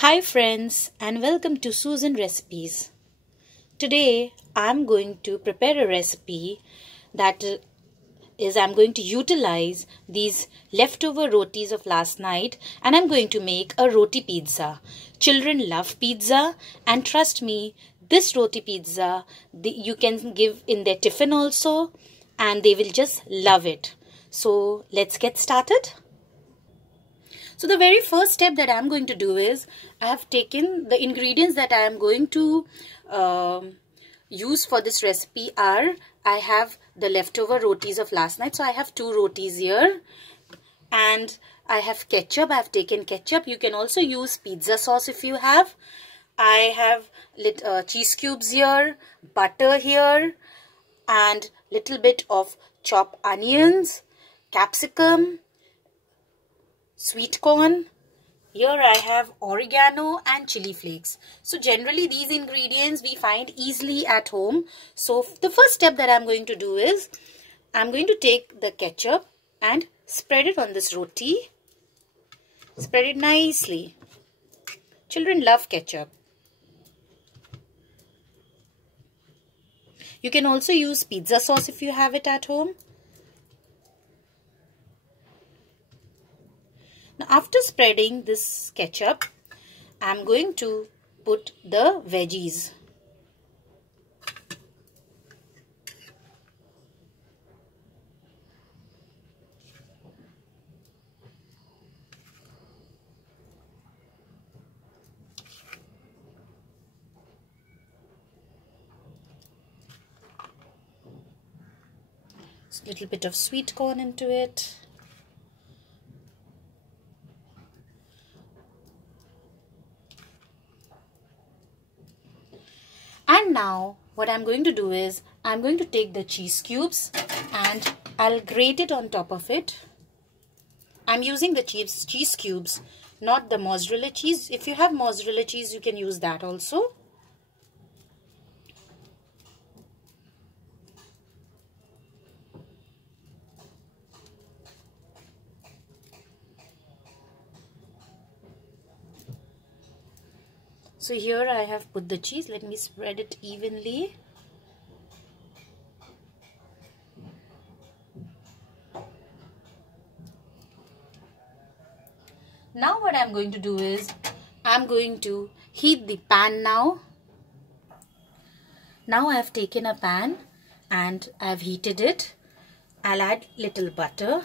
Hi friends and welcome to Susan Recipes. Today I'm going to prepare a recipe that is I'm going to utilize these leftover rotis of last night and I'm going to make a roti pizza. Children love pizza and trust me, this roti pizza you can give in their tiffin also and they will just love it. So let's get started. So the very first step that I am going to do is I have taken the ingredients that I am going to use for this recipe are I have the leftover rotis of last night. So I have 2 rotis here and I have ketchup. I have taken ketchup. You can also use pizza sauce if you have. I have cheese cubes here, butter here and little bit of chopped onions, capsicum, sweet corn. Here I have oregano and chili flakes. So generally these ingredients we find easily at home. So the first step that I'm going to do is I'm going to take the ketchup and spread it on this roti. Spread it nicely. Children love ketchup. You can also use pizza sauce if you have it at home. Now after spreading this ketchup, I'm going to put the veggies. A little bit of sweet corn into it. And now what I'm going to do is I'm going to take the cheese cubes and I'll grate it on top of it. I'm using the cheese cubes, not the mozzarella cheese. If you have mozzarella cheese, you can use that also. So here I have put the cheese. Let me spread it evenly. Now what I'm going to do is I'm going to heat the pan now. Now I have taken a pan and I have heated it. I'll add little butter.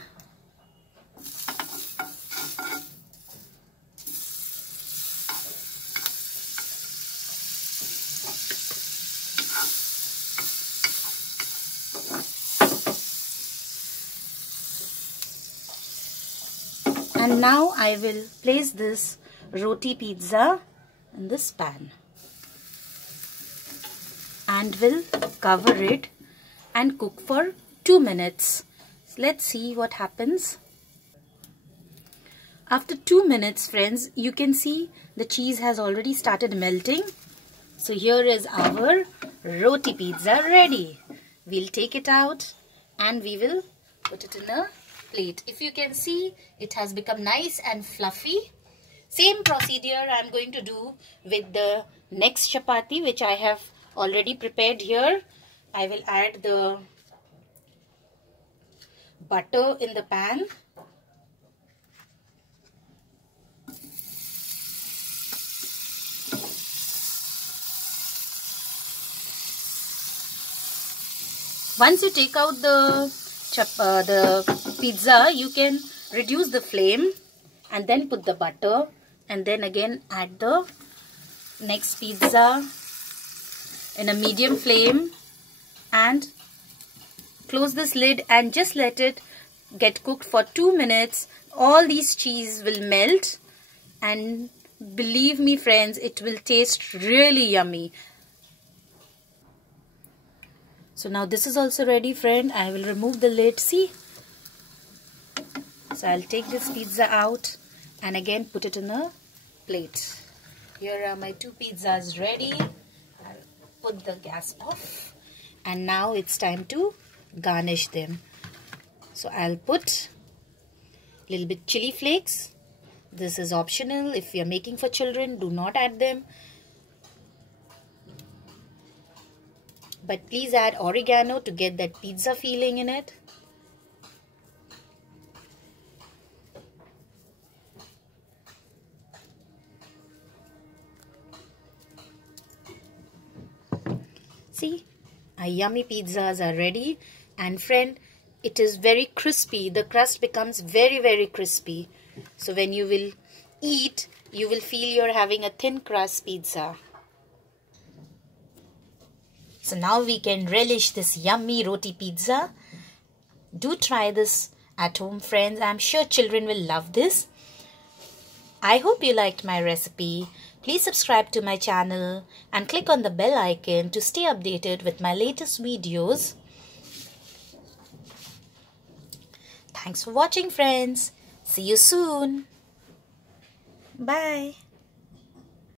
And now I will place this roti pizza in this pan and will cover it and cook for 2 minutes. Let's see what happens. After 2 minutes, friends, you can see the cheese has already started melting. So here is our roti pizza ready. We'll take it out and we will put it in a plate. If you can see, it has become nice and fluffy. Same procedure I'm going to do with the next chapati, which I have already prepared here. I will add the butter in the pan. Once you take out the pizza, you can reduce the flame and then put the butter and then again add the next pizza in a medium flame and close this lid and just let it get cooked for 2 minutes. All these cheese will melt and believe me friends, it will taste really yummy. So now this is also ready, friend. I will remove the lid. See? So I'll take this pizza out and again put it in a plate. Here are my 2 pizzas ready. I'll put the gas off. And now it's time to garnish them. So I'll put a little bit chili flakes, This is optional. If you're making for children, do not add them. But please add oregano to get that pizza feeling in it. See, our yummy pizzas are ready, and friend, it is very crispy. The crust becomes very crispy. So when you will eat, you will feel you're having a thin crust pizza. So now we can relish this yummy roti pizza. Do try this at home, friends. I'm sure children will love this. I hope you liked my recipe. Please subscribe to my channel and click on the bell icon to stay updated with my latest videos. Thanks for watching, friends. See you soon. Bye.